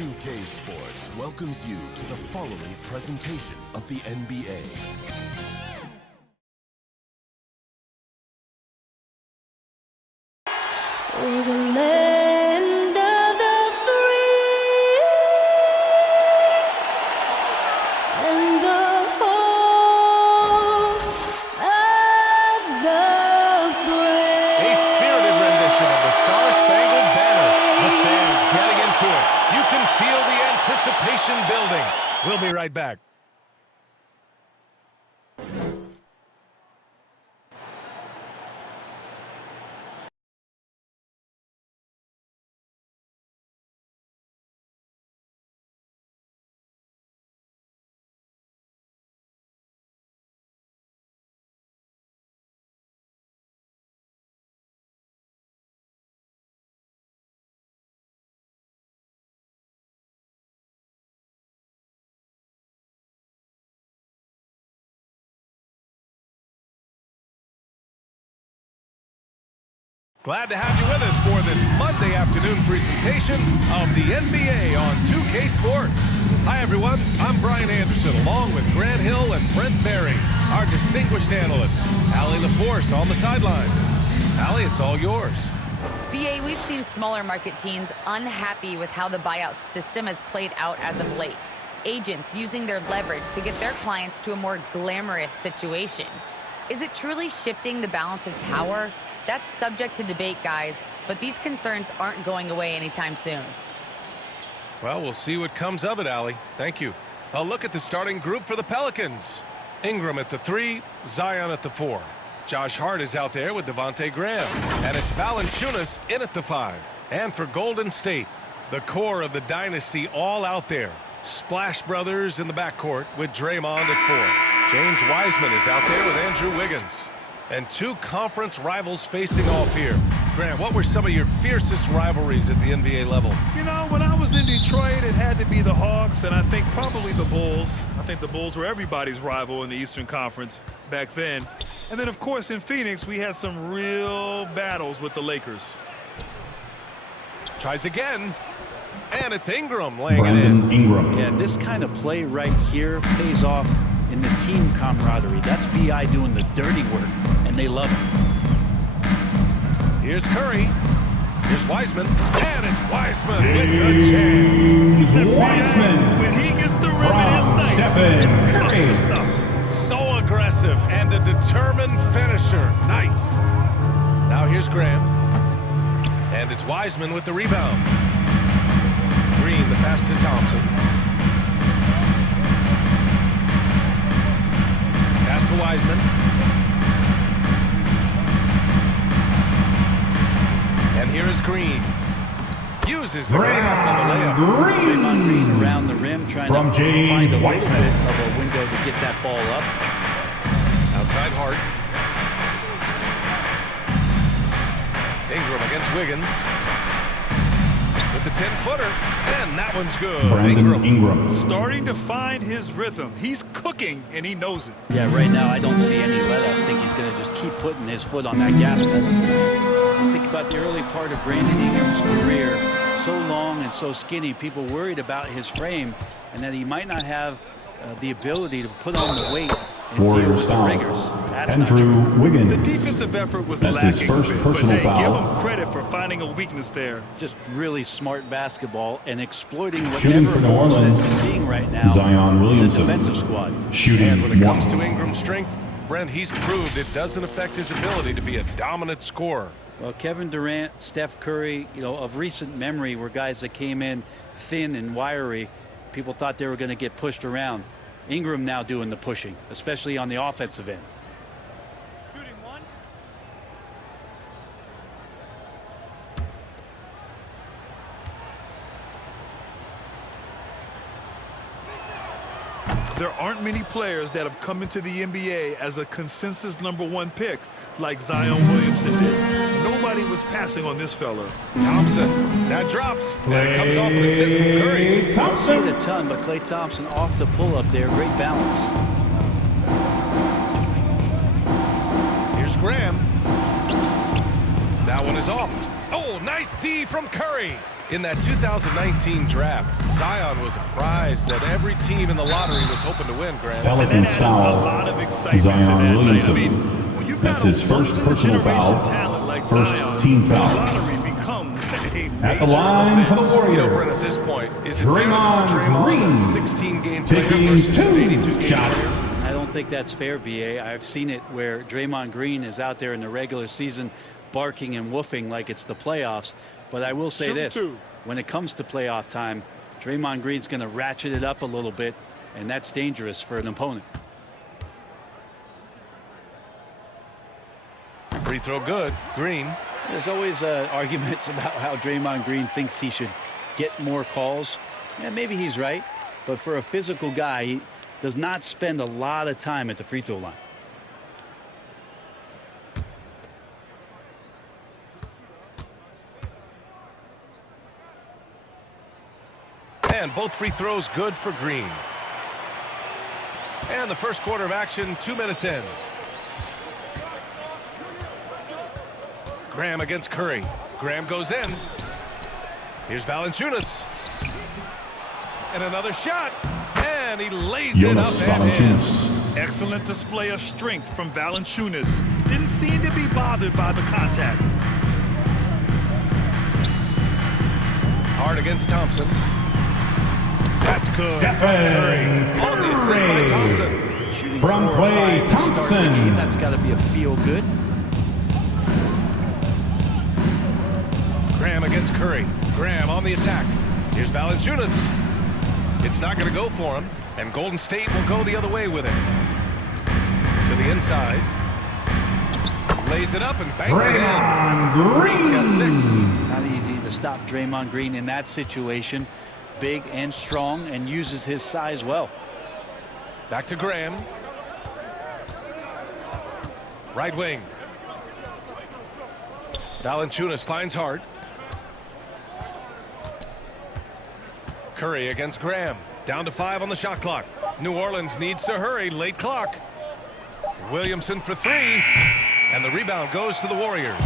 2K Sports welcomes you to the following presentation of the NBA. For the land of the free and the home of the brave. A spirited rendition of the Star-Spangled Banner. The fans getting into it. You can feel the anticipation building. We'll be right back. Glad to have you with us for this Monday afternoon presentation of the NBA on 2K Sports. Hi, everyone. I'm Brian Anderson, along with Grant Hill and Brent Berry, our distinguished analyst. Allie LaForce on the sidelines. Allie, it's all yours. BA, we've seen smaller market teams unhappy with how the buyout system has played out as of late. Agents using their leverage to get their clients to a more glamorous situation. Is it truly shifting the balance of power? That's subject to debate, guys, but these concerns aren't going away anytime soon. Well, we'll see what comes of it, Allie. Thank you. A look at the starting group for the Pelicans. Ingram at the 3, Zion at the 4. Josh Hart is out there with Devontae Graham. And it's Valanciunas in at the 5. And for Golden State, the core of the dynasty all out there. Splash Brothers in the backcourt with Draymond at 4. James Wiseman is out there with Andrew Wiggins. And two conference rivals facing off here. Grant, what were some of your fiercest rivalries at the NBA level? You know, when I was in Detroit, it had to be the Hawks, and I think probably the Bulls. I think the Bulls were everybody's rival in the Eastern Conference back then. And then, of course, in Phoenix, we had some real battles with the Lakers. Tries again. And it's Ingram laying it in. Ingram. Yeah, this kind of play right here pays off in the team camaraderie. That's B.I. doing the dirty work, and they love it. Here's Curry. Here's Wiseman. And it's Wiseman with the jam. Wiseman. When he gets the rim in his sights, it's tough to stop. So aggressive and a determined finisher. Nice. Now here's Graham. And it's Wiseman with the rebound. Green, the pass to Thompson. Pass to Wiseman. And here is Green. Uses the glass on the layup. Draymond Green around the rim trying to find a little bit of a window to get that ball up. Outside Hart. Ingram against Wiggins. With the 10-footer. And that one's good. Ingram. Starting to find his rhythm. He's cooking, and he knows it. Yeah, right now I don't see any let up. I think he's going to just keep putting his foot on that gas pedal. Think about the early part of Brandon Ingram's career. So long and so skinny, people worried about his frame and that he might not have the ability to put on the weight and deal with the rigors. That's Andrew Wiggins. The defensive effort was That's lacking, his first but personal hey, foul. give him credit for finding a weakness there. just really smart basketball and exploiting Shooting whatever for New holes that Orleans, he's seeing right now Zion in the Williamson. defensive squad. Shooting And when it comes to 1. Ingram's strength, Brent, he's proved it doesn't affect his ability to be a dominant scorer. Well, Kevin Durant, Steph Curry, you know, of recent memory were guys that came in thin and wiry. People thought they were going to get pushed around. Ingram now doing the pushing, especially on the offensive end. Shooting one. There aren't many players that have come into the NBA as a consensus #1 pick like Zion Williamson did. Nobody was passing on this fella. Thompson, that drops. And it comes off an assist from Curry. Don't see it a ton, but Klay Thompson off the pull up there. Great balance. Here's Graham. That one is off. Oh, nice D from Curry. In that 2019 draft, Zion was a prize that every team in the lottery was hoping to win, Grant. And Pelicans that added a lot of foul. excitement Zion to that night. Williamson. I mean, when you've got That's his a first personal once-in-a-generation foul. talent like First Zion, team the foul. lottery becomes a At the major line for the event. You know, Brent, Warriors. at this point, is it fair to call Draymond Draymond Green. a 16-game player Taking versus an 82 2 game shots. player? I don't think that's fair, BA. I've seen it where Draymond Green is out there in the regular season barking and woofing like it's the playoffs. But I will say this. When it comes to playoff time, Draymond Green's going to ratchet it up a little bit, and that's dangerous for an opponent. Free throw good. Green. There's always arguments about how Draymond Green thinks he should get more calls. Yeah, maybe he's right, but for a physical guy, he does not spend a lot of time at the free throw line. And both free throws good for Green. And the first quarter of action, 2 minutes in. Graham against Curry. Graham goes in. Here's Valanciunas. And another shot. And he lays it up Jonas and in. Valanciunas. Excellent display of strength from Valanciunas. Didn't seem to be bothered by the contact. Hard against Thompson. That's good. Stephen On the assist by Thompson. Shooting From 4 or Klay 5 to start the Thompson. game, that's got to be a feel good. Graham against Curry. Graham on the attack. Here's Valanciunas. It's not going to go for him, and Golden State will go the other way with it. To the inside. Lays it up and banks it in. Draymond Green's got 6. Not easy to stop Draymond Green in that situation. Big and strong, and uses his size well. Back to Graham. Right wing. Valanciunas finds Hart. Curry against Graham. Down to 5 on the shot clock. New Orleans needs to hurry. Late clock. Williamson for 3. And the rebound goes to the Warriors.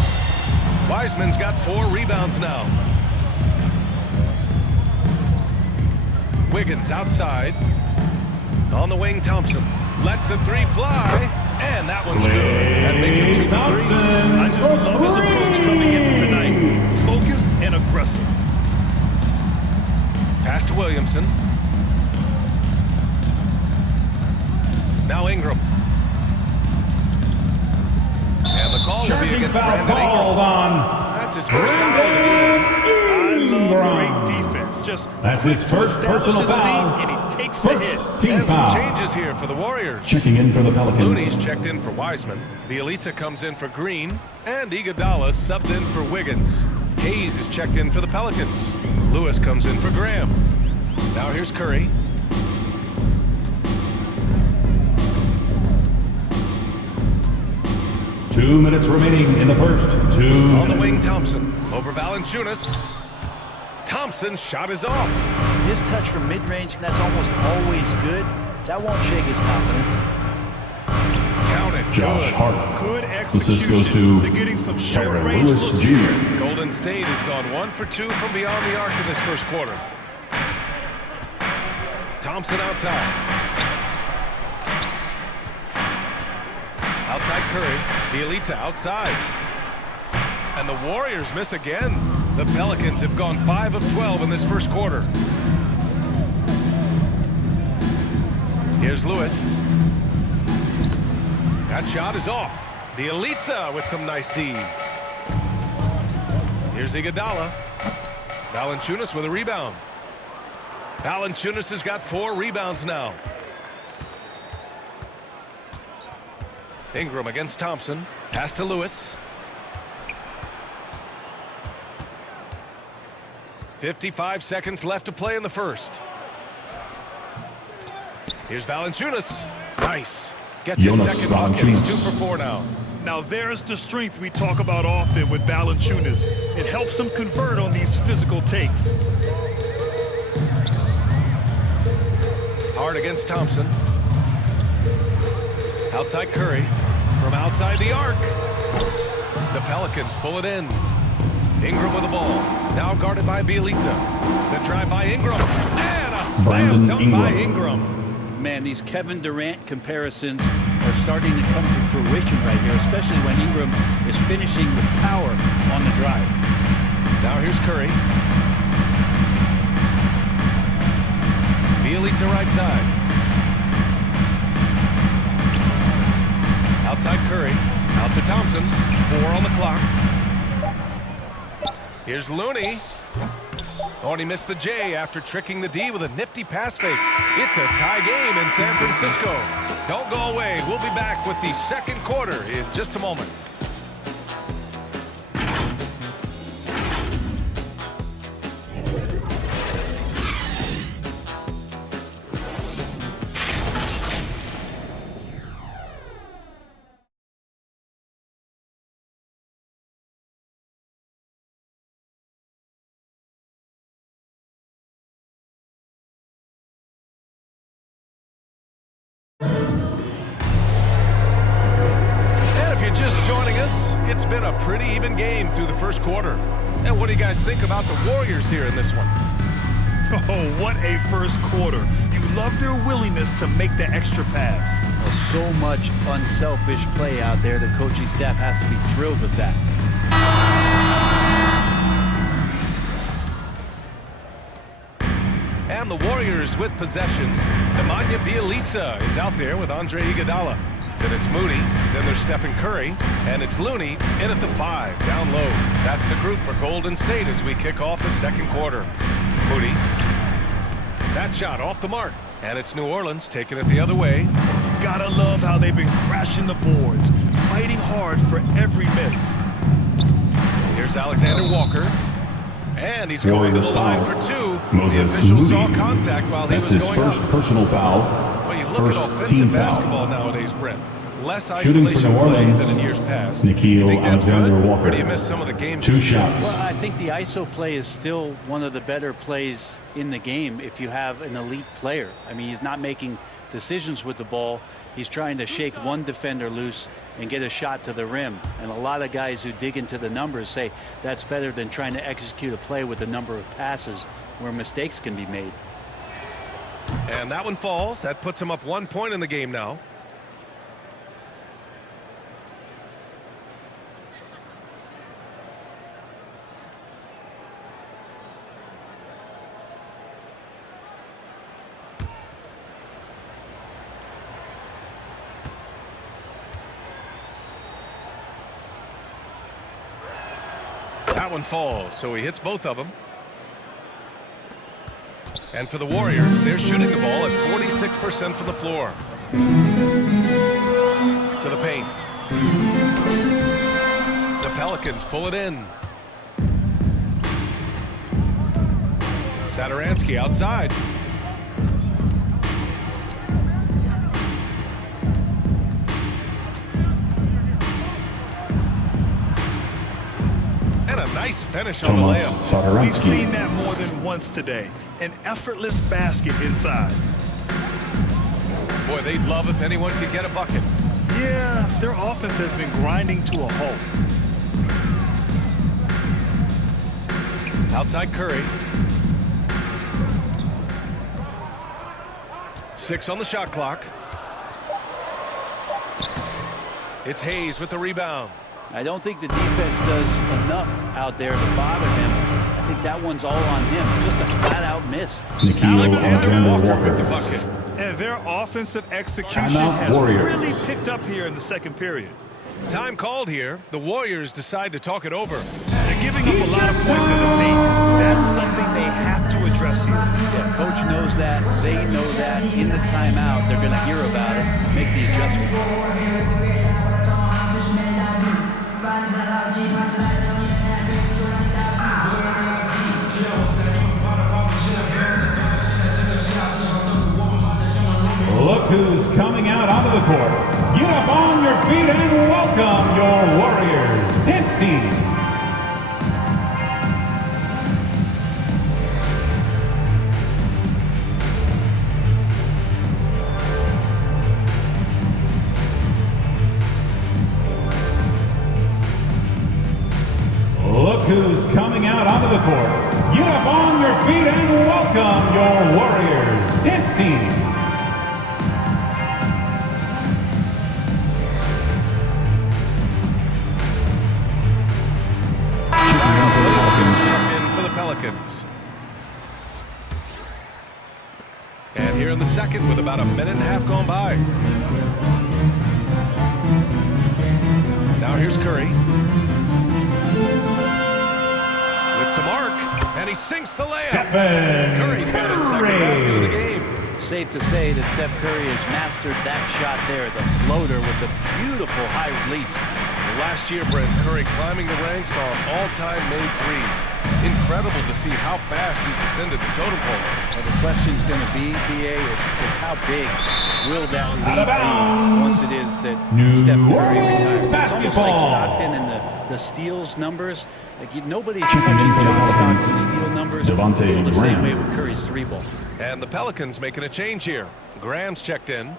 Wiseman's got 4 rebounds now. Wiggins outside. On the wing, Thompson. Lets the 3 fly. And that one's good. That makes him 2 for 3. I just love his approach coming into tonight. Focused and aggressive. Pass to Williamson. Now Ingram. And the call will be against Brandon Called Ingram. on. That's his first foul of the game. I love Ingram. great defense. Just That's his quick to first establish personal his feet, foul. and he takes the hit. First team And some foul. changes here for the Warriors. Checking in for the Looney's Pelicans. checked in for Wiseman. Bielitsa comes in for Green. And Iguodala subbed in for Wiggins. Hayes is checked in for the Pelicans. Lewis comes in for Graham. Now here's Curry. Two minutes remaining in the first. On the 2 wing, Thompson. Over Valanciunas. Thompson's shot is off. His touch from mid-range, that's almost always good. That won't shake his confidence. Count it. Josh Good. Hart. Good Assist execution. goes to They're getting some Tyler short-range Lewis looks Jr. here. Golden State has gone 1 for 2 from beyond the arc in this first quarter. Thompson outside. Outside Curry. Bielitsa outside. And the Warriors miss again. The Pelicans have gone 5 of 12 in this first quarter. Here's Lewis. That shot is off. Bielitsa with some nice D. Here's Iguodala. Valanciunas with a rebound. Valanciunas has got 4 rebounds now. Ingram against Thompson. Pass to Lewis. 55 seconds left to play in the first. Here's Valanciunas. Nice. Gets his Jonas second bucket. He's Valanciunas. 2 for 4 now. Now there's the strength we talk about often with Valanciunas. It helps him convert on these physical takes. Hard against Thompson. Outside Curry. From outside the arc. The Pelicans pull it in. Ingram with the ball. Now guarded by Bielitsa. The drive by Ingram. And a slam Brandon dunk by Ingram. Ingram. Man, these Kevin Durant comparisons are starting to come to fruition right here, especially when Ingram is finishing with power on the drive. Now here's Curry. Bielitsa right side. Outside Curry. Out to Thompson. 4 on the clock. Here's Looney. Oh, and he missed the J after tricking the D with a nifty pass fake. It's a tie game in San Francisco. Don't go away. We'll be back with the second quarter in just a moment. It's been a pretty even game through the first quarter. And what do you guys think about the Warriors here in this one? Oh, what a first quarter. You love their willingness to make the extra pass. Well, so much unselfish play out there. The coaching staff has to be thrilled with that. And the Warriors with possession. Nemanja Bielitsa is out there with Andre Iguodala. Then it's Moody, then there's Stephen Curry, and it's Looney in at the 5, down low. That's the group for Golden State as we kick off the second quarter. Moody. That shot off the mark, and it's New Orleans taking it the other way. Gotta love how they've been crashing the boards, fighting hard for every miss. Here's Alexander Walker. And he's going to the line for 2. The Moses official Moody. saw contact while he That's was his going first up. personal foul. Well, you look First at offensive team foul. basketball nowadays, Brent. Less Shooting for isolation New play Orleans, than in years past. Nikhil You think that's Alexander good, Walker. or do you miss some of the game? 2 shots. Well, I think the ISO play is still one of the better plays in the game if you have an elite player. I mean, he's not making decisions with the ball. He's trying to shake one defender loose and get a shot to the rim. And a lot of guys who dig into the numbers say that's better than trying to execute a play with a number of passes where mistakes can be made. And that one falls. That puts him up 1 point in the game now. That one falls, so he hits both of them. And for the Warriors, they're shooting the ball at 46% from the floor. To the paint. The Pelicans pull it in. Satoransky outside. And a nice finish on the Thomas layup. We've Satoransky. seen that more than once today. An effortless basket inside. Boy, they'd love if anyone could get a bucket. Yeah, their offense has been grinding to a halt. Outside Curry. 6 on the shot clock. It's Hayes with the rebound. I don't think the defense does enough out there to bother him. I think that one's all on him. Just a flat-out miss. Nikhil Alexander Alexander Walker with the Walker. bucket. And their offensive execution Timeout, has Warriors. really picked up here in the second period. Time called here. The Warriors decide to talk it over. They're giving up a lot of points in the paint. That's something they have to address here. Yeah, coach knows that. They know that. In the timeout, they're going to hear about it, make the adjustment. Look who's coming out onto the court. Get up on your feet and welcome your Warriors dance team. Look who's coming second with about a minute and a half gone by. Now here's Curry. With some arc, and he sinks the layup. Curry's got his second basket of the game. Safe to say that Steph Curry has mastered that shot there, the floater with the beautiful high release. Last year, Brent, Curry climbing the ranks on all-time made threes. Incredible to see how fast he's ascended the totem pole. Well, the question's going to be, BA, is how big will that lead be once it is that Steph Curry retires? It's almost like Stockton and the steals numbers. Like nobody's touching John Stockton's steal numbers. Feel the same way with Curry's three ball. And the Pelicans making a change here. Graham's checked in.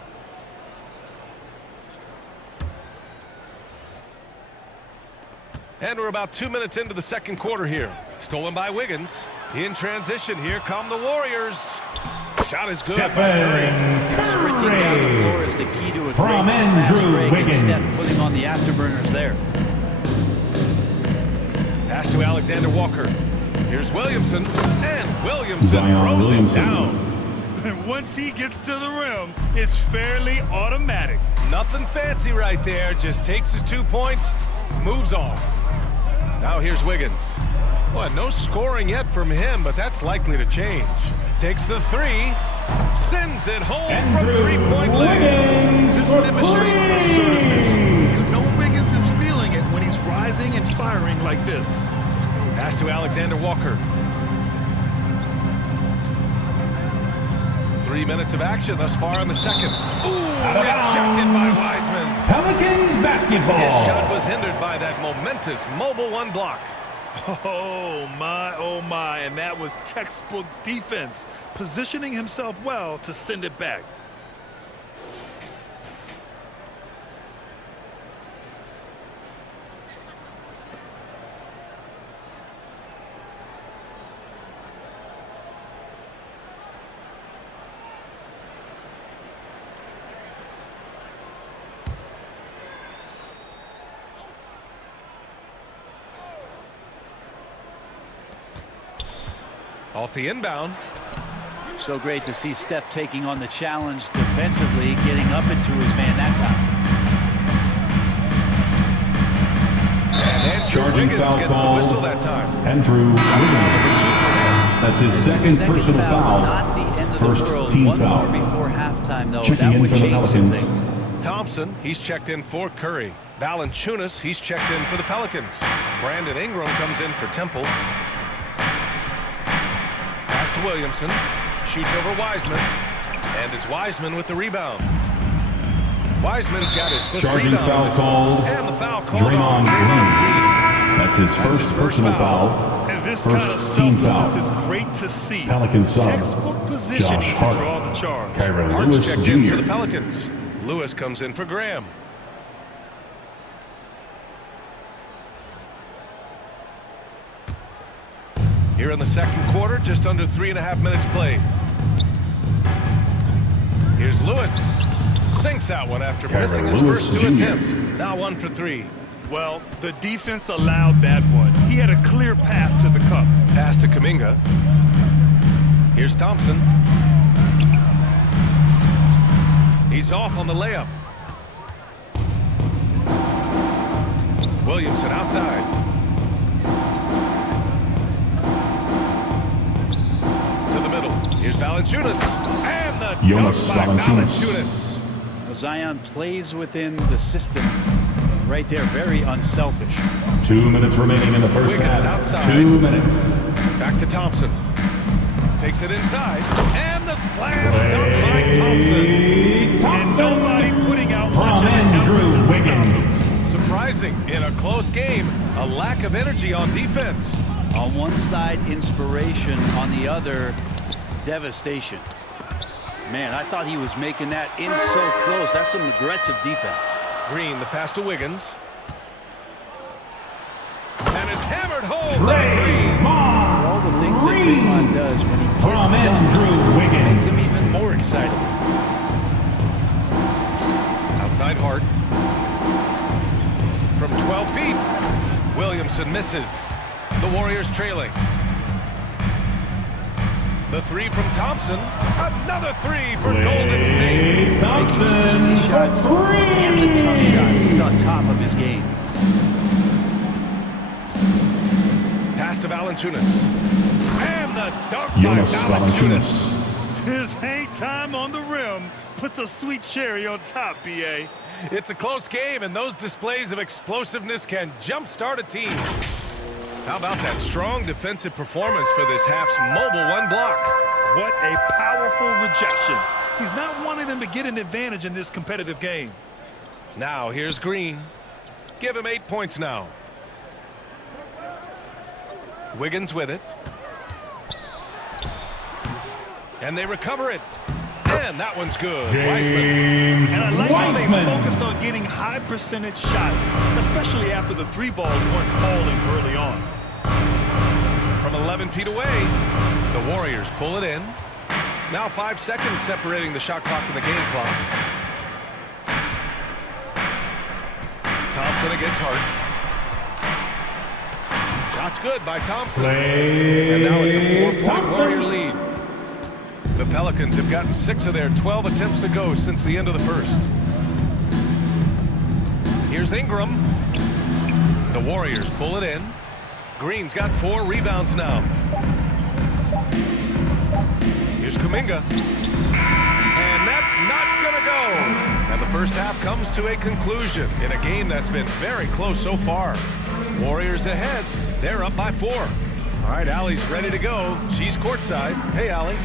And we're about 2 minutes into the second quarter here. Stolen by Wiggins. In transition, here come the Warriors. Shot is good. Sprinting down the floor is the key to a great fast break, and Steph putting on the afterburners there. Pass to Alexander Walker. Here's Williamson, and Williamson throws it down. And once he gets to the rim, it's fairly automatic. Nothing fancy right there. Just takes his 2 points, moves on. Now here's Wiggins. Well, no scoring yet from him, but that's likely to change. Takes the three, sends it home from three-point land. This demonstrates assertiveness. You know Wiggins is feeling it when he's rising and firing like this. Pass to Alexander Walker. 3 minutes of action thus far in the second. Ooh, rejected by Wiseman. Pelicans basketball. His shot was hindered by that momentous mobile one block. Oh my, and that was textbook defense, positioning himself well to send it back. Off the inbound. So great to see Steph taking on the challenge defensively, getting up into his man that time. And Andrew Wiggins gets the whistle that time. Andrew Wiggins. That's his second personal foul. Not the end of First the world. team One foul. more before halftime, though. Checking That in would for the change some Pelicans. things. Thompson, he's checked in for Curry. Valanciunas, he's checked in for the Pelicans. Brandon Ingram comes in for Temple. Pass to Williamson. Shoots over Wiseman. And it's Wiseman with the rebound. Wiseman's got his fifth Charging rebound. foul called. And the foul called Draymond on Green. That's his first personal foul. And this First kind of team selflessness foul. is great to see. Pelicans sub. Textbook positioning Josh to Hart. draw the charge. Kyra Hart's Lewis checked in for the Jr. Pelicans. Lewis comes in for Graham. Here in the second quarter, just under 3.5 minutes played. Here's Lewis. Sinks that one after missing his Lewis first two Jr. attempts. Now 1 for 3. Well, the defense allowed that one. He had a clear path to the cup. Pass to Kuminga. Here's Thompson. He's off on the layup. Williamson outside. To the middle. Here's Valanciunas. And the Jonas dunk by Valanciunas. Valanciunas. Well, Zion plays within the system. Right there, very unselfish. 2 minutes remaining in the first Wiggins half. outside. 2 minutes. Back to Thompson. Takes it inside. And the slam dunk by Thompson. And nobody putting out much From of an effort Andrew to stop Wiggins. him. Surprising in a close game, a lack of energy on defense. On one side, inspiration. On the other, devastation. Man, I thought he was making that in so close. That's some aggressive defense. Green, the pass to Wiggins. And it's hammered home by Green. For all the things that Draymond does when he gets From dunks, Andrew Wiggins. makes him even more excited. Outside Hart. From 12 feet. Williamson misses. The Warriors trailing. The three from Thompson. Another three for Golden State. Klay Making Thompson the easy shots for and the tough three. shots. He's on top of his game. Pass to Valanciunas. And the dunk by Jonas Valanciunas. Valanciunas. His hang time on the rim puts a sweet cherry on top, B.A. It's a close game, and those displays of explosiveness can jumpstart a team. How about that strong defensive performance for this half's mobile one block? What a powerful rejection. He's not wanting them to get an advantage in this competitive game. Now here's Green. Give him 8 points now. Wiggins with it. And they recover it. And that one's good. Wiseman. James And I like how they Wiseman. focused on getting high percentage shots, especially after the three balls weren't falling early on. From 11 feet away, the Warriors pull it in. Now 5 seconds separating the shot clock and the game clock. Thompson against Hart. Shot's good by Thompson. And now it's a 4-point Warrior lead. The Pelicans have gotten 6 of their 12 attempts to go since the end of the first. Here's Ingram. The Warriors pull it in. Green's got 4 rebounds now. Here's Kuminga. And that's not going to go. And the first half comes to a conclusion in a game that's been very close so far. Warriors ahead. They're up by 4. All right, Allie's ready to go. She's courtside. Hey, Allie.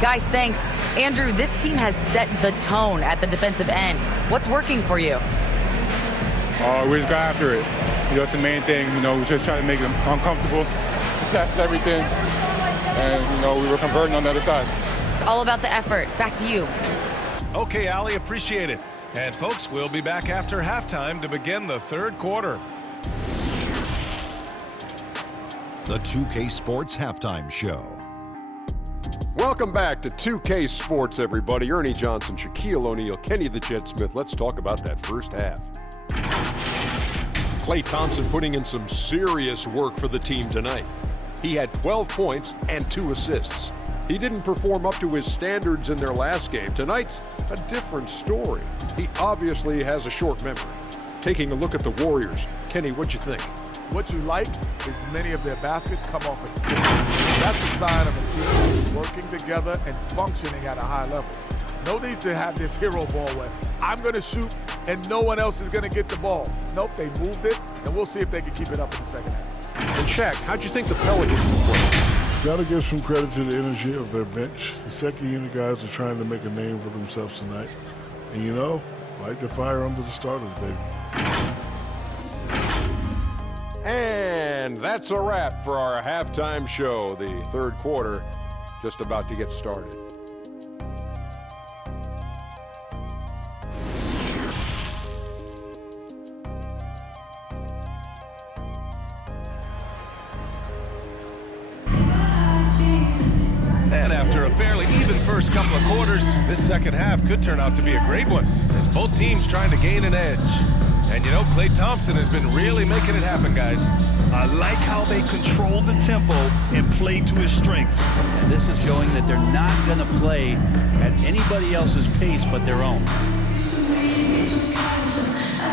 Guys, thanks. Andrew, this team has set the tone at the defensive end. What's working for you? We just got after it. You know, it's the main thing. You know, we just trying to make them uncomfortable, test everything, and, you know, we were converting on the other side. It's all about the effort. Back to you. Okay, Allie, appreciate it. And, folks, we'll be back after halftime to begin the third quarter. The 2K Sports Halftime Show. Welcome back to 2K Sports, everybody. Ernie Johnson, Shaquille O'Neal, Kenny the Jet Smith. Let's talk about that first half. Klay Thompson putting in some serious work for the team tonight. He had 12 points and 2 assists. He didn't perform up to his standards in their last game. Tonight's a different story. He obviously has a short memory. Taking a look at the Warriors, Kenny, what'd you think? What you like is many of their baskets come off as assists. That's a sign of a team that's working together and functioning at a high level. No need to have this hero ball where I'm going to shoot and no one else is going to get the ball. Nope, they moved it, and we'll see if they can keep it up in the second half. And Shaq, how'd you think the Pelicans performed? Got to give some credit to the energy of their bench. The second unit guys are trying to make a name for themselves tonight. And you know, light the fire under the starters, baby. And that's a wrap for our halftime show. The third quarter just about to get started. And after a fairly even first couple of quarters, this second half could turn out to be a great one as both teams trying to gain an edge. And you know, Klay Thompson has been really making it happen, guys. I like how they control the tempo and play to his strengths. And this is showing that they're not going to play at anybody else's pace but their own.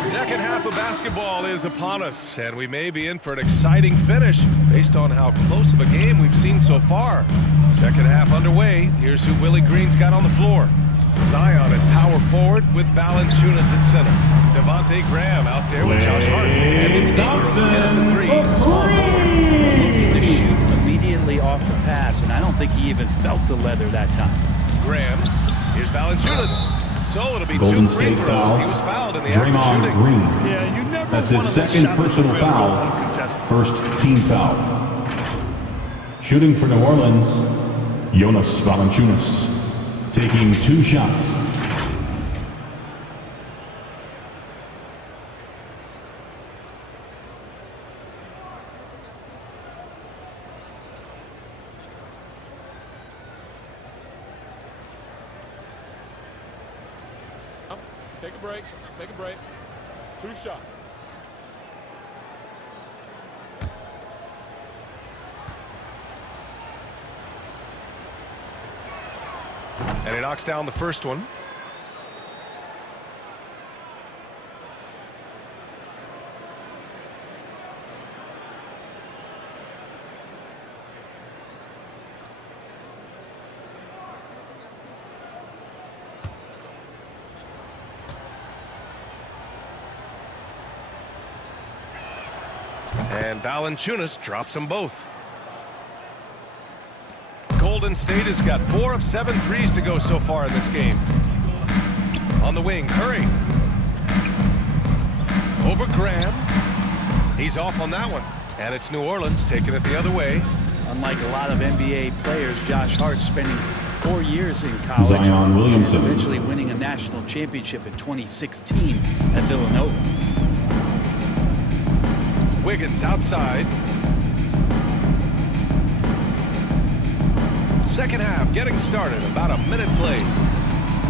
Second half of basketball is upon us, and we may be in for an exciting finish based on how close of a game we've seen so far. Second half underway. Here's who Willie Green's got on the floor. Zion at power forward with Valanciunas at center. Devontae Graham out there with Josh Hart. And it's Ingram in at the 3, small forward. Looking to shoot immediately off the pass, and I don't think he even felt the leather that time. Graham. Here's Valanciunas. So it'll be Golden 2 free State throws. foul. He was fouled in the act of Draymond shooting. Green. Yeah, you never That's want his to let second shots at the personal rim go foul. uncontested. First team foul. Shooting for New Orleans, Jonas Valanciunas. Taking 2 shots. Take a break. Take a break. 2 shots. And he knocks down the first one. And Valanciunas drops them both. Golden State has got 4 of 7 threes to go so far in this game. On the wing, Curry. Over Graham. He's off on that one. And it's New Orleans taking it the other way. Unlike a lot of NBA players, Josh Hart spending 4 years in college. Zion Williamson. And eventually winning a national championship in 2016 at Villanova. Wiggins outside. Second half getting started. About a minute played.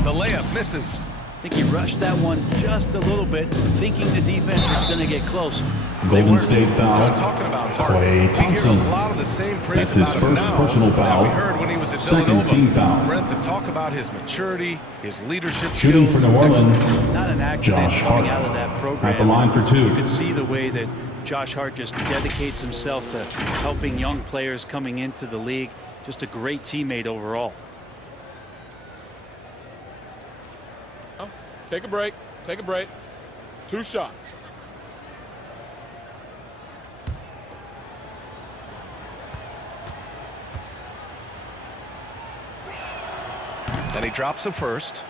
The layup misses. I think he rushed that one just a little bit, thinking the defense was going to get close. Golden State foul. Talking about Hart, Klay we hear a Thompson. lot of the same praise That's his about him first now personal that foul. we heard when he was at Second Villanova. team foul. Brent, to talk about his maturity, his leadership Shooting for skills. New Orleans. Not an accident Josh coming Hart out of that program. at the line for 2. You could see the way that Josh Hart just dedicates himself to helping young players coming into the league. Just a great teammate overall. Take a break. Take a break. 2 shots. And he drops the first.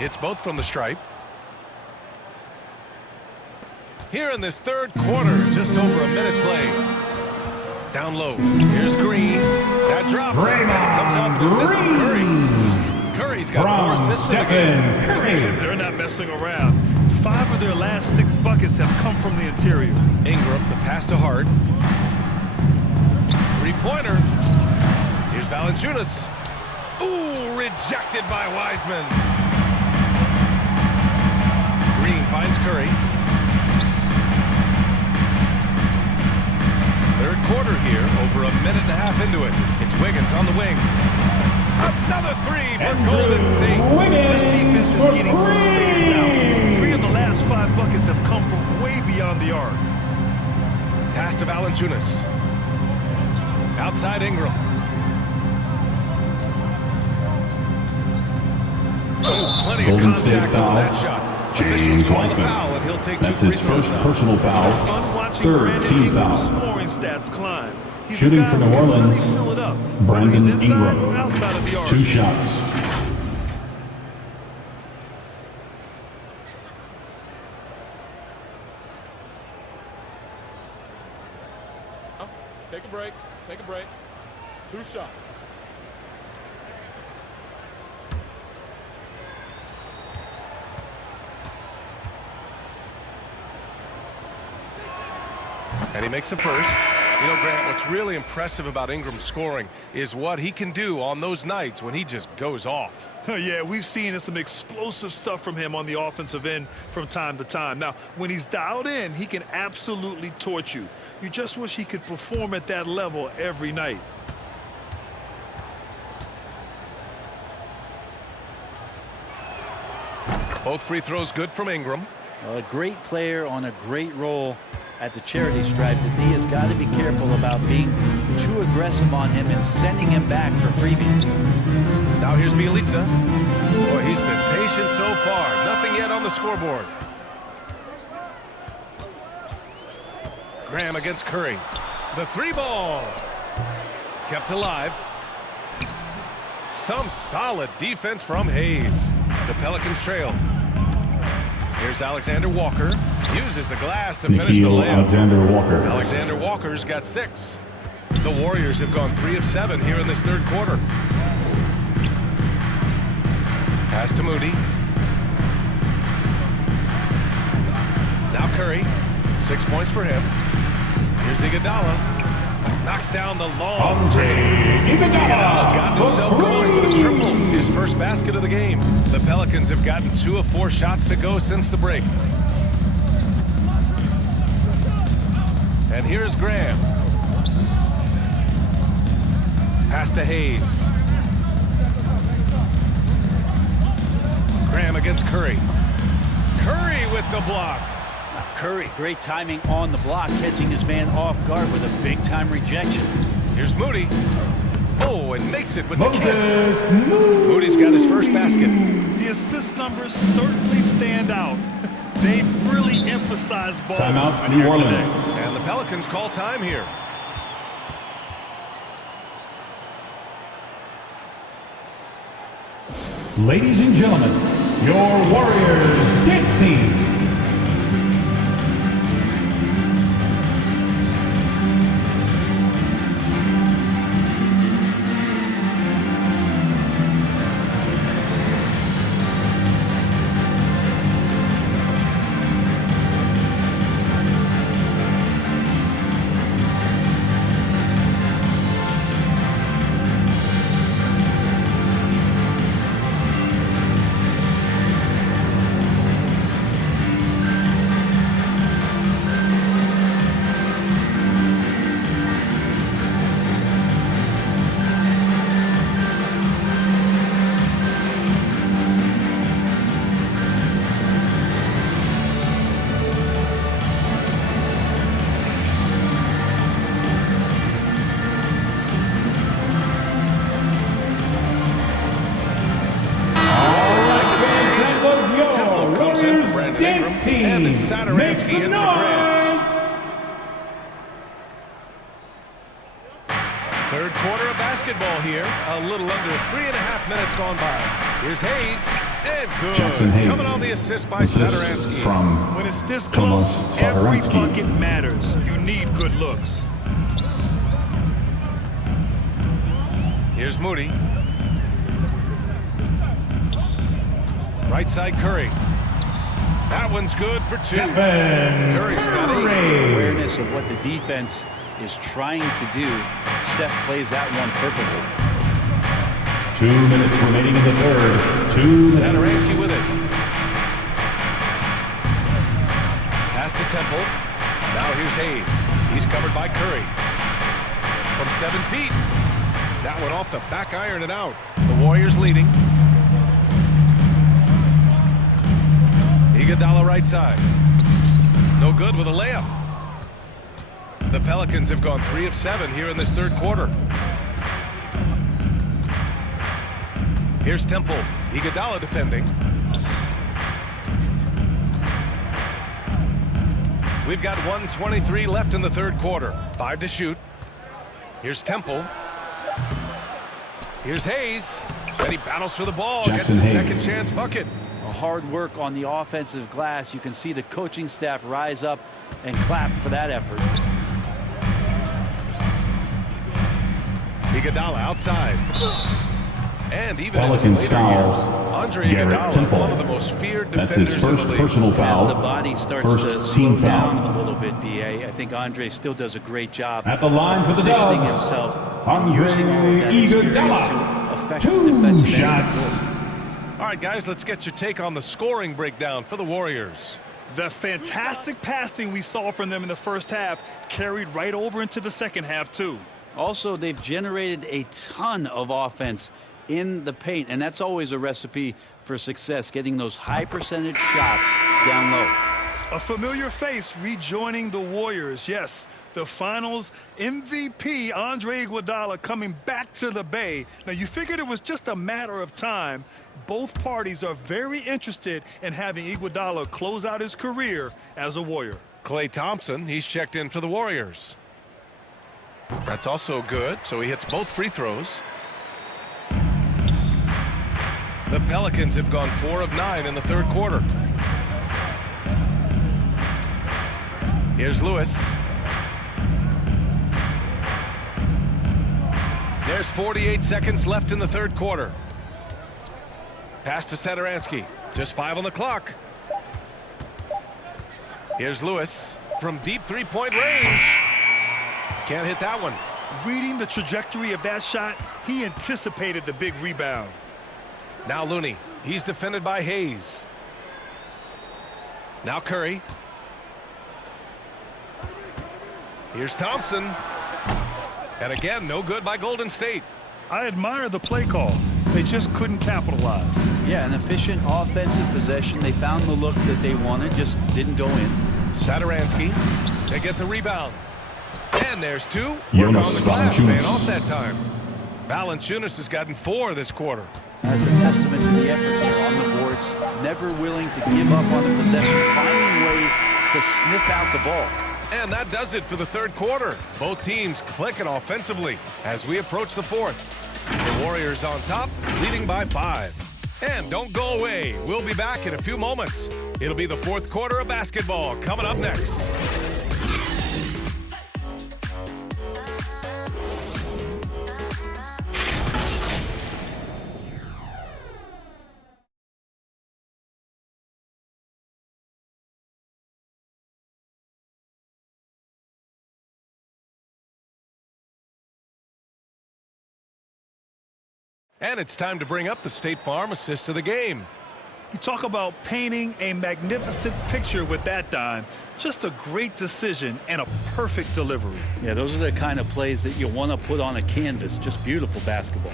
It's both from the stripe. Here in this third quarter, just over a minute played. Down low. Here's Green. That drops. And it comes off an assist from Curry. Curry's got 4 assists in the game. They're not messing around. 5 of their last 6 buckets have come from the interior. Ingram, the pass to Hart. 3-pointer. Here's Valanciunas. Ooh, rejected by Wiseman. Green finds Curry. Third quarter here, over a minute and a half into it. It's Wiggins on the wing. Another 3 for Golden State. This defense is getting spaced out. 3 of the last 5 buckets have come from way beyond the arc. Pass to Valanciunas. Outside Ingram. Oh, plenty Golden of State contact foul. on that shot. Officials James call the Wiseman. foul, and he'll take 2 That's free his throws first now. personal foul. Fun watching Third Brandon team Ingram's foul. scoring stats climb. He's Shooting a guy for who New can really Orleans, fill it up, whether Brandon he's inside or Ingram. outside of the arc. 2 shots. Take a break. Take a break. 2 shots. And he makes the first. You know, Grant, what's really impressive about Ingram's scoring is what he can do on those nights when he just goes off. Yeah, we've seen some explosive stuff from him on the offensive end from time to time. Now, when he's dialed in, he can absolutely torch you. You just wish he could perform at that level every night. Both free throws good from Ingram. A great player on a great role at the charity stripe. The D has got to be careful about being too aggressive on him and sending him back for freebies. Now here's Bielitsa. Boy, he's been patient so far. Nothing yet on the scoreboard. Graham against Curry. The 3-ball. Kept alive. Some solid defense from Hayes. The Pelicans trail. Here's Alexander Walker. Uses the glass to finish the layup. Alexander Walker. Alexander Walker's got 6. The Warriors have gone 3 of 7 here in this third quarter. Pass to Moody. Now Curry. 6 points for him. Here's Iguodala. Knocks down the long Iguodala's gotten himself going with a triple. His first basket of the game. The Pelicans have gotten 2 of 4 shots to go since the break. And here's Graham. Pass to Hayes. Graham against Curry. Curry with the block. Curry, great timing on the block, catching his man off guard with a big-time rejection. Here's Moody. Oh, and makes it with the kiss. Moody's got his first basket. The assist numbers certainly stand out. They've really emphasized ball Timeout, movement New here today. Orleans. And the Pelicans call time here. Ladies and gentlemen, your Warriors dance team. And it's Sadaransky in for Graham. Third quarter of basketball here. A little under 3.5 minutes gone by. Here's Hayes. And good. Jackson Hayes. Coming on the assist by Assist Sadaransky. from When it's this Thomas close, every Sadaransky. bucket matters. You need good looks. Here's Moody. Right side Curry. That one's good for 2. Curry's got 8. Awareness of what the defense is trying to do. Steph plays that one perfectly. 2 minutes remaining in the third. 2 minutes. Sadaransky with it. Pass to Temple. Now here's Hayes. He's covered by Curry. From 7 feet. That one off the back iron and out. The Warriors leading. Iguodala right side. No good with a layup. The Pelicans have gone 3 of 7 here in this third quarter. Here's Temple. Iguodala defending. We've got 1:23 left in the third quarter. 5 to shoot. Here's Temple. Here's Hayes. Then he battles for the ball. Jackson Gets his Hayes. second chance bucket. Hard work on the offensive glass. You can see the coaching staff rise up and clap for that effort. Iguodala outside. And even Pelicans in his later foul. years, Andre Garrett Iguodala, Temple. one of the most feared That's defenders his in the first league. personal As foul. the body starts First to team slow down foul. a little bit, B.A., I think Andre still does a great job At the line for the positioning Dubs, himself, Andre using all of that experience Iguodala. to affect the 2 defensive end. shots. All right, guys, let's get your take on the scoring breakdown for the Warriors. The fantastic passing we saw from them in the first half carried right over into the second half, too. Also, they've generated a ton of offense in the paint, and that's always a recipe for success, getting those high percentage shots down low. A familiar face rejoining the Warriors. Yes, the finals MVP, Andre Iguodala, coming back to the Bay. Now, you figured it was just a matter of time. Both parties are very interested in having Iguodala close out his career as a Warrior. Klay Thompson, he's checked in for the Warriors. That's also good, so he hits both free throws. The Pelicans have gone 4 of 9 in the third quarter. Here's Lewis. There's 48 seconds left in the third quarter. Pass to Sadaransky. Just 5 on the clock. Here's Lewis from deep three-point range. Can't hit that one. Reading the trajectory of that shot, he anticipated the big rebound. Now Looney. He's defended by Hayes. Now Curry. Here's Thompson. And again, no good by Golden State. I admire the play call. They just couldn't capitalize. Yeah, an efficient offensive possession. They found the look that they wanted, just didn't go in. Satoransky. They get the rebound. And there's two. Work Jonas on the glass, Valanciunas. man, off that time. Valanciunas has gotten 4 this quarter. That's a testament to the effort there on the boards. Never willing to give up on the possession, finding ways to sniff out the ball. And that does it for the third quarter. Both teams clicking offensively as we approach the fourth. The Warriors on top, leading by 5. And don't go away. We'll be back in a few moments. It'll be the fourth quarter of basketball coming up next. And it's time to bring up the State Farm assist of the game. You talk about painting a magnificent picture with that dime. Just a great decision and a perfect delivery. Yeah, those are the kind of plays that you want to put on a canvas. Just beautiful basketball.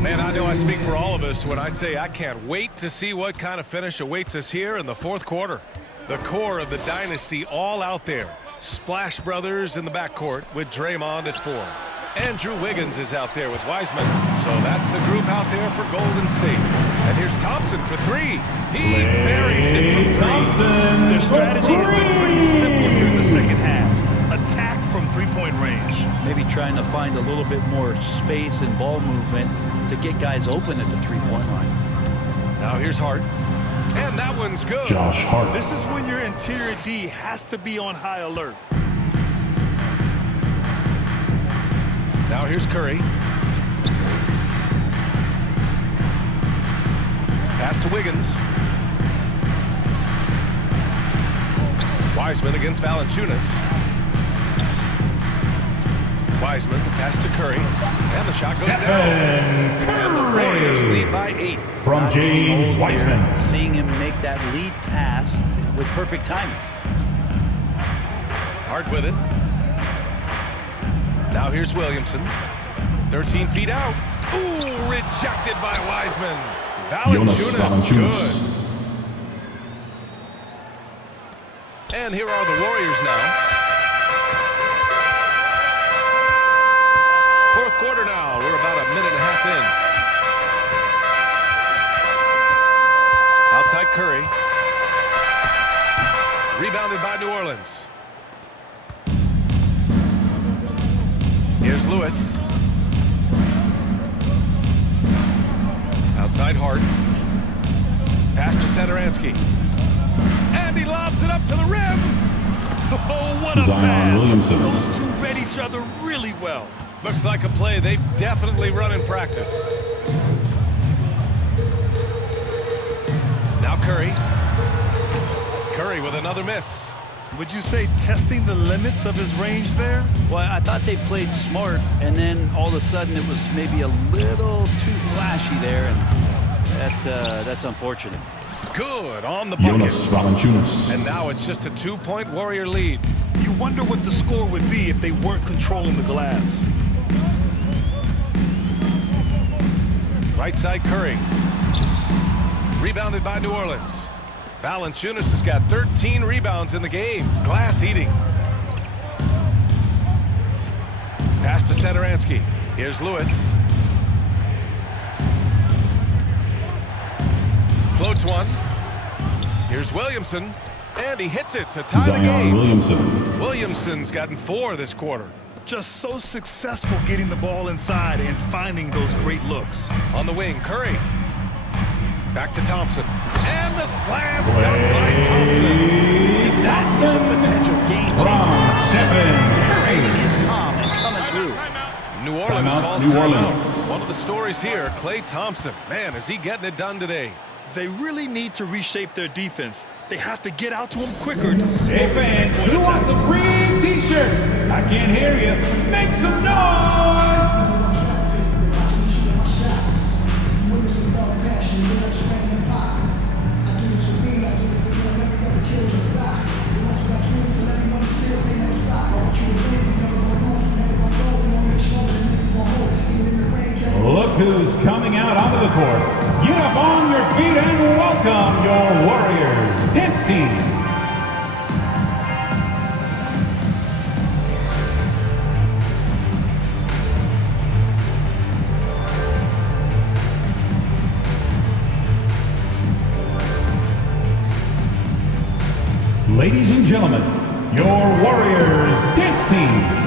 Man, I know I speak for all of us when I say I can't wait to see what kind of finish awaits us here in the fourth quarter. The core of the dynasty all out there. Splash Brothers in the backcourt with Draymond at 4. Andrew Wiggins is out there with Wiseman. So that's the group out there for Golden State. And here's Thompson for 3. He buries it from 3. Their strategy has been pretty simple here in the second half. Attack from three-point range. Maybe trying to find a little bit more space and ball movement to get guys open at the three-point line. Now here's Hart. And that one's good. Josh Hart. This is when your interior D has to be on high alert. Now here's Curry. Pass to Wiggins. Wiseman against Valanciunas. Wiseman, the pass to Curry. And the shot goes down. And the Warriors lead by 8. From James Wiseman. Seeing him make that lead pass with perfect timing. Hart with it. Now here's Williamson. 13 feet out. Ooh, rejected by Wiseman. Valanciunas, good. And here are the Warriors now. Fourth quarter now. We're about a minute and a half in. Outside Curry. Rebounded by New Orleans. Here's Lewis. Outside Hart. Pass to Satoransky. And he lobs it up to the rim. Oh, what a Zion pass. Williamson. Those two read each other really well. Looks like a play they've definitely run in practice. Now Curry. Curry with another miss. Would you say testing the limits of his range there? Well, I thought they played smart, and then all of a sudden it was maybe a little too flashy there, and that's unfortunate. Good on the bucket. Jonas Valanciunas. And now it's just a 2-point Warrior lead. You wonder what the score would be if they weren't controlling the glass. Right side Curry. Rebounded by New Orleans. Valanciunas has got 13 rebounds in the game. Glass eating. Pass to Satoransky. Here's Lewis. Floats one. Here's Williamson. And he hits it to tie the Zion game. Williamson. Williamson's gotten 4 this quarter. Just so successful getting the ball inside and finding those great looks. On the wing, Curry. Back to Thompson. And the slam dunk by Thompson. That is a potential game changer. Maintaining his calm and coming through. New Orleans Timeout, calls New timeout. Orleans. One of the stories here, Klay Thompson. Man, is he getting it done today. They really need to reshape their defense. They have to get out to him quicker to slow Hey his fans, three-point who attack. wants a free t-shirt? I can't hear you. Make some noise! Look who's coming out onto the court. Get up on your feet and welcome your Warriors dance team. Ladies and gentlemen, your Warriors dance team.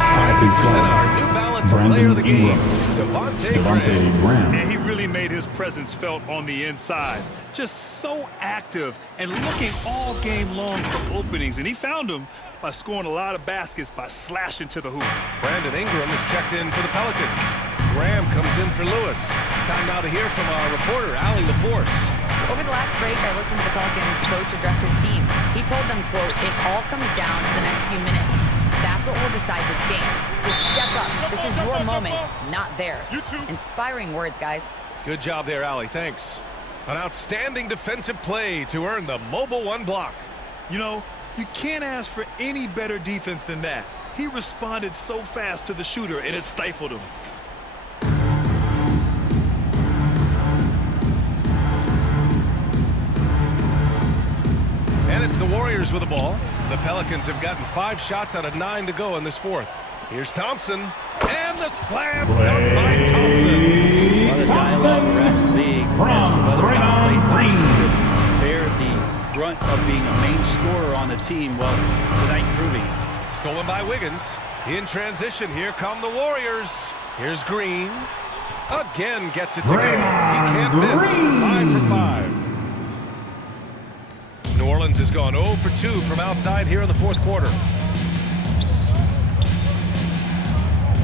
Present our New Balance Player of the Game, Devontae Graham. And he really made his presence felt on the inside. Just so active and looking all game long for openings. And he found them by scoring a lot of baskets by slashing to the hoop. Brandon Ingram is checked in for the Pelicans. Graham comes in for Lewis. Time now to hear from our reporter, Allie LaForce. Over the last break, I listened to the Pelicans coach address his team. He told them, quote, "It all comes down to the next few minutes. That's what will decide this game. So step up. This is your moment, not theirs." Inspiring words, guys. Good job there, Allie. Thanks. An outstanding defensive play to earn the Mobile One block. You know, you can't ask for any better defense than that. He responded so fast to the shooter, and it stifled him. And it's the Warriors with the ball. The Pelicans have gotten 5 shots out of 9 to go in this fourth. Here's Thompson. And the slam dunk by Thompson. A lot of dialogue around the league as to whether or not Klay Thompson could bear the brunt of being a main scorer on the team. Well, tonight proving it. Stolen by Wiggins. In transition, here come the Warriors. Here's Green. Again gets it to go. He can't miss. 5 for 5. New Orleans has gone 0 for 2 from outside here in the fourth quarter.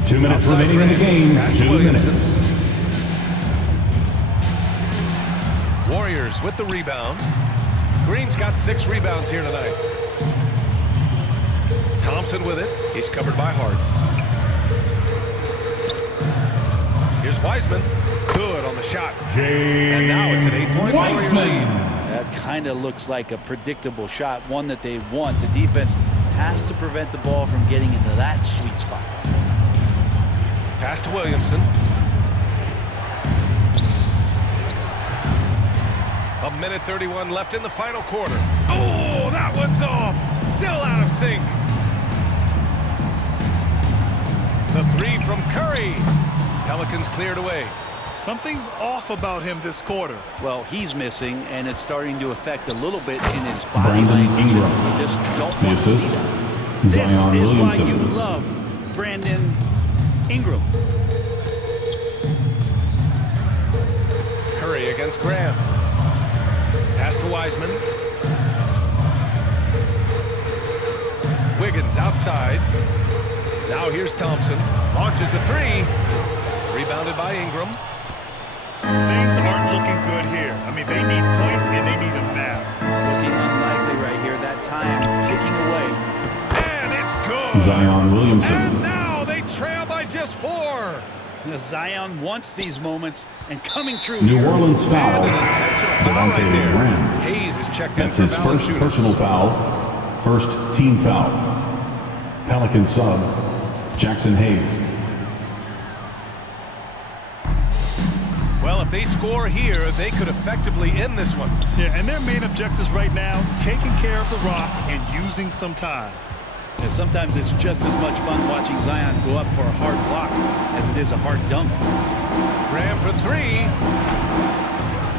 2 minutes Outside remaining in the game. Pass to 2 Williamson. minutes. Warriors with the rebound. Green's got 6 rebounds here tonight. Thompson with it. He's covered by Hart. Here's Wiseman. Good on the shot. And now it's an 8-point Warrior lead. That kind of looks like a predictable shot, one that they want. The defense has to prevent the ball from getting into that sweet spot. Pass to Williamson. A minute 31 left in the final quarter. Oh, that one's off. Still out of sync. The 3 from Curry. Pelicans cleared away. Something's off about him this quarter. Well, he's missing, and it's starting to affect a little bit in his body Brandon language. Ingram. We just don't The want to see assist, that. Zion This is why Williamson. you love Brandon Ingram. Curry against Graham. Pass to Wiseman. Wiggins outside. Now here's Thompson. Launches a 3. Rebounded by Ingram. Things aren't looking good here. I mean, they need points, and they need them now. Looking unlikely right here. That time ticking away. And it's good. Zion And Williamson. now they trail by just 4. Zion wants these moments, and coming through New here. Orleans And foul. an intentional foul right Devontae there. Graham. Hayes is checked in That's for his first Valanciunas. personal foul. First team foul. Pelican sub, Jackson Hayes. Well, if they score here, they could effectively end this one. Yeah, and their main objectives right now, taking care of the rock and using some time. And sometimes it's just as much fun watching Zion go up for a hard block as it is a hard dunk. Graham for 3.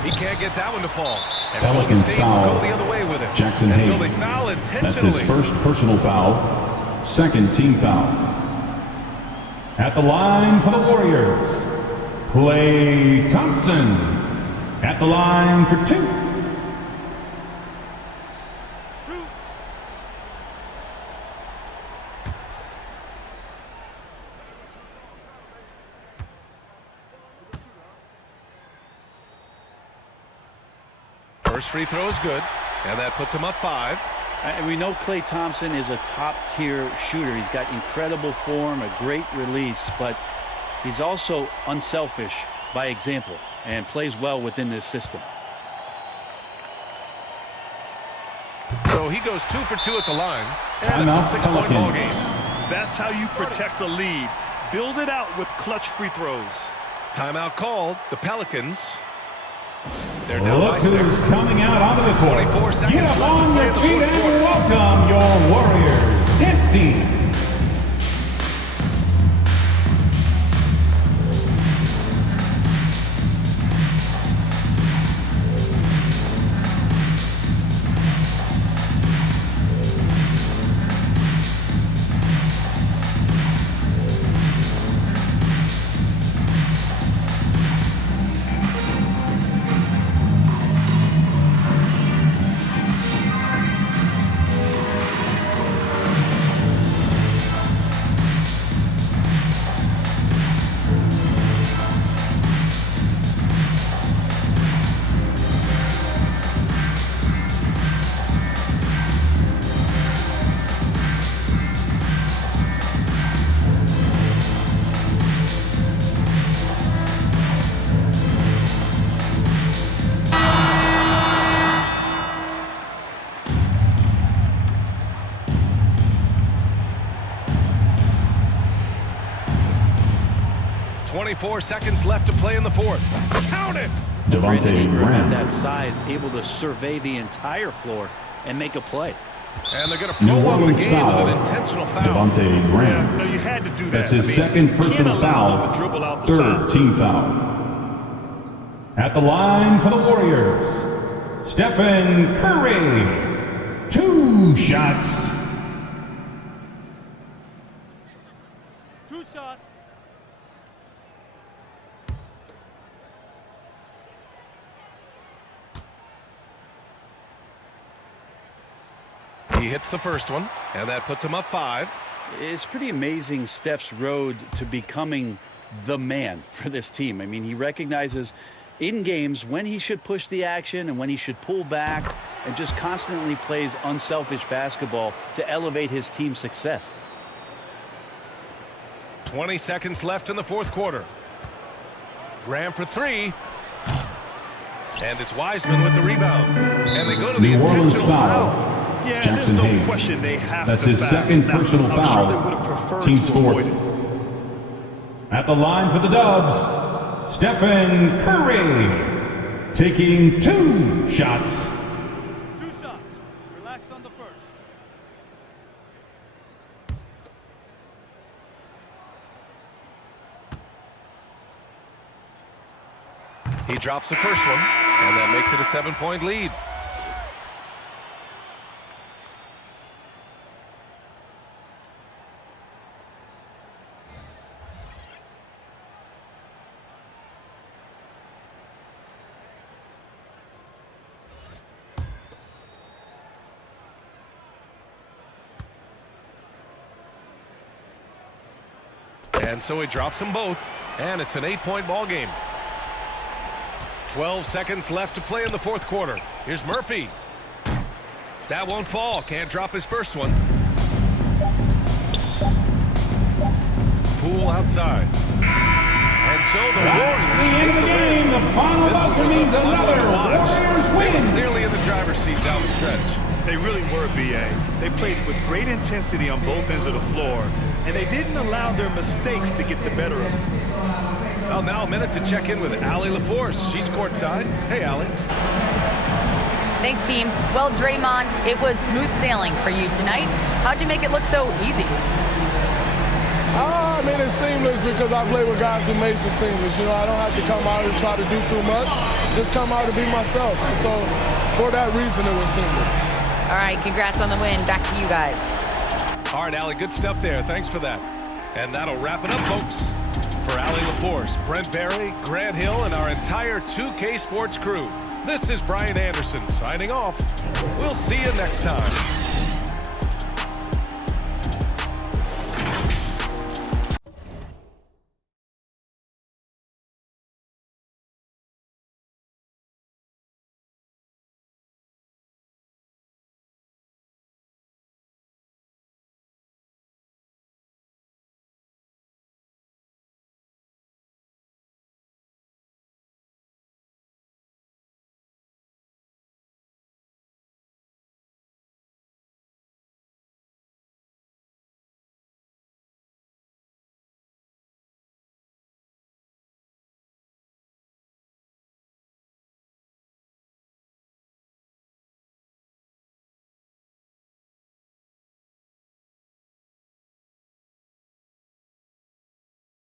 He can't get that one to fall. And Golden Pelicans State foul. will go the other way with it. Jackson and Hayes. so they foul That's intentionally. his first personal foul. Second team foul. At the line for the Warriors, Klay Thompson. At the line for 2. First free throw is good, and that puts him up 5. And we know Klay Thompson is a top-tier shooter. He's got incredible form, a great release, but he's also unselfish by example and plays well within this system. So he goes 2 for 2 at the line, and it's a 6-point ball game. That's how you protect a lead. Build it out with clutch free throws. Timeout called. The Pelicans. They're down by Look 6. who's coming out onto the court. 24 seconds Get up left on to play your the feet fourth and quarter. welcome your Warriors dance team. .4 seconds left to play in the fourth. Count it! Brandon Ingram at Graham. that size, able to survey the entire floor and make a play. And they're going to New prolong the Orleans game foul. with an intentional foul. Devontae Graham. No, you had to do that. That's his I mean, second you can't personal allow them foul. to dribble out the Third top. team foul. At the line for the Warriors, Stephen Curry. 2 shots. He hits the first one, and that puts him up 5. It's pretty amazing Steph's road to becoming the man for this team. I mean, he recognizes in games when he should push the action and when he should pull back, and just constantly plays unselfish basketball to elevate his team's success. 20 seconds left in the fourth quarter. Graham for 3. And it's Wiseman with the rebound. And they go to the New Orleans intentional foul. foul. Yeah, Jackson there's no Hayes. question they have That's to his foul. second Now, personal I'm foul. sure they would have preferred Team's to fourth. avoid it. At the line for the Dubs, Stephen Curry. Taking 2 shots. 2 shots. Relax on the first. He drops the first one, and that makes it a 7-point lead. And so he drops them both, and it's an 8-point ball game. 12 seconds left to play in the fourth quarter. Here's Murphy. That won't fall. Can't drop his first one. Poole outside. And so the Warriors The end take of the the game. win. The final This buzzer one was a means fun one another to watch. Warriors They were win. clearly in the driver's seat down the stretch. They really were, B.A. They played with great intensity on both ends of the floor, and they didn't allow their mistakes to get the better of them. Well, now a minute to check in with Allie LaForce. She's courtside. Hey, Allie. Thanks, team. Well, Draymond, it was smooth sailing for you tonight. How'd you make it look so easy? I mean, it's seamless because I play with guys who makes it seamless. You know, I don't have to come out and try to do too much. Just come out and be myself. So for that reason, it was seamless. All right, congrats on the win. Back to you guys. All right, Allie, good stuff there. Thanks for that. And that'll wrap it up, folks. For Allie LaForce, Brent Barry, Grant Hill, and our entire 2K Sports crew, this is Brian Anderson signing off. We'll see you next time.